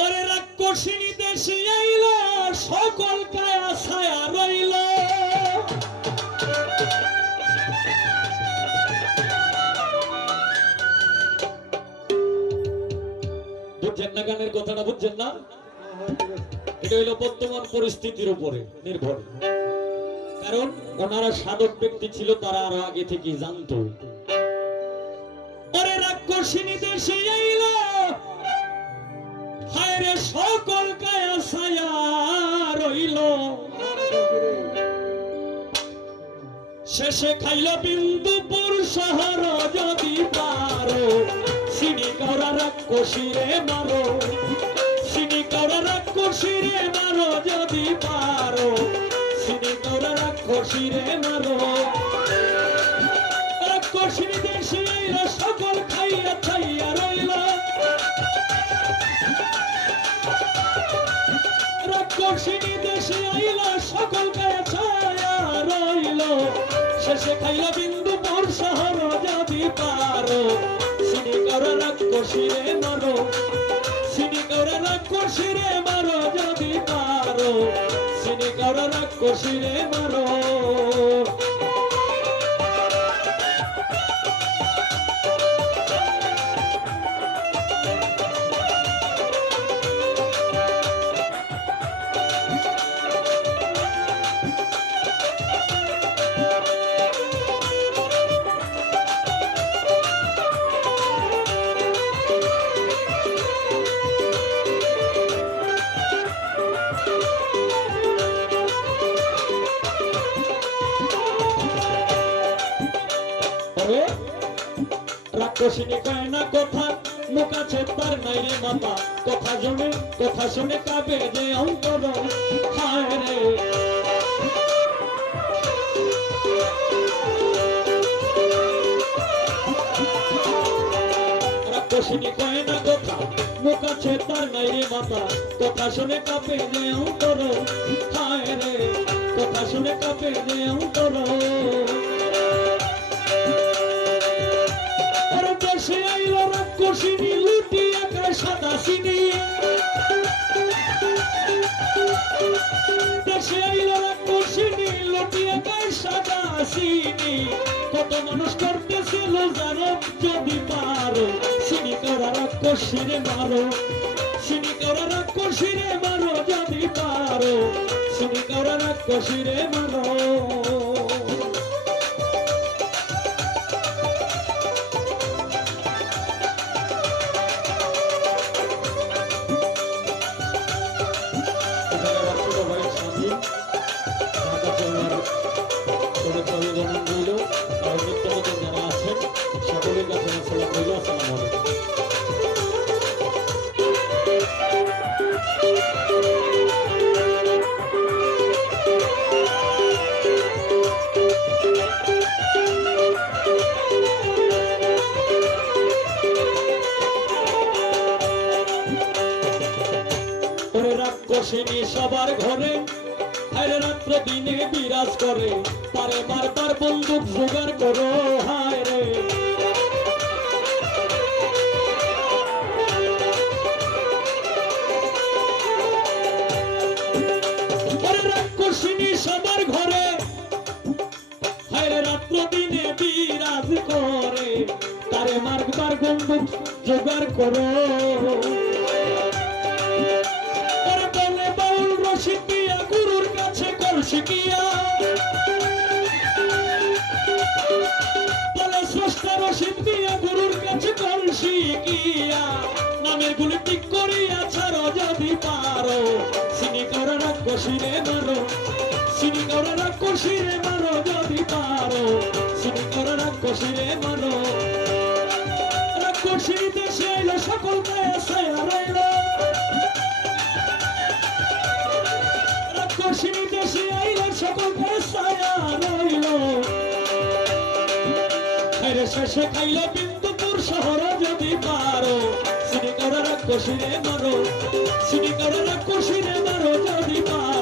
ওরে রাক্ষসিনী দেশে আইল, সকল কায়া ছায়া রইল। গানের কথাটা, বুঝছেন না? এটা হইল বর্তমান পরিস্থিতির উপরে নির্ভর। কারণ ওনারা সাধক ব্যক্তি ছিল, তারা আরও আগে থেকে জানতো। ওরে রাক্ষসিনী দেশে আইল হায় রে সকল কায়া ছায়া রইল। শেষে খাইল বিন্দুপুর শহর যদি পারো সিনি করা রাক্ষসীরে মারো। সিনি করা রাক্ষসীরে মারো যদি পারো সিনি করা রাক্ষসীরে মারো। রাক্ষসীর দেশে সকল খাইয়া শেষে খাইল বিন্দু পর শহর যদি পারো। সিনি করে রাগ কষিরে মারো। সিনি করে রাগ কষিরে মারো যদি পারো। সিনি করে রাগ কষিরে মারো। তবে রাক্ষসিনী কয় না কথা, মুখ আছে তার নাই রে মাতা কথা শুনে কথা শুনে কাবে যে অন্তর। হায় রে। রাক্ষসিনী কয় না কথা, মুখ আছে তার নাই রে মাতা কথা শুনে কাপে যে অন্তর। হায় রে। কথা শুনে কাপে যে অন্তর। লুটিয়া খায় সাদা সিনি দেশে আইল রাক্ষসিনী লুটিয়া খায় সাদা কত মানুষ করতেছিল জানো যদি পারো। সিনি করা রাক্ষসিরে মারো। সিনি করা রাক্ষসিরে মারো, যদি পারো। সিনি করা রাক্ষসিরে মারো। রাক্ষসিনী সবার ঘরে আরে রাত্র দিনে বিরাজ করে, পারে বারবার বন্দুক জোগাড় করো, হায় রে। সবার ঘরে হায় রাত্র দিনে বিরাজ করে, তারে মারবার বন্দুক জোগাড় করো। রশিদ দিয়া গুরুর কাছে করছি কিয়া নামের গুলি ঠিক করিয়া ছাড়ো যদি পারো। সিনি করে রাক্ষসিরে মারো সিনি করে রাক্ষসিরে মারো যদি পারো। সিনি করে রাক্ষসিরে মারো। রাক্ষসী দেশে সকল গায়ে খাইলে শেষে খাইল বিন্দুপুর শহর যদি পারো। সিনি করে রাক্ষসিরে মারো। সিনি করে রাক্ষসিরে মারো যদি পারো।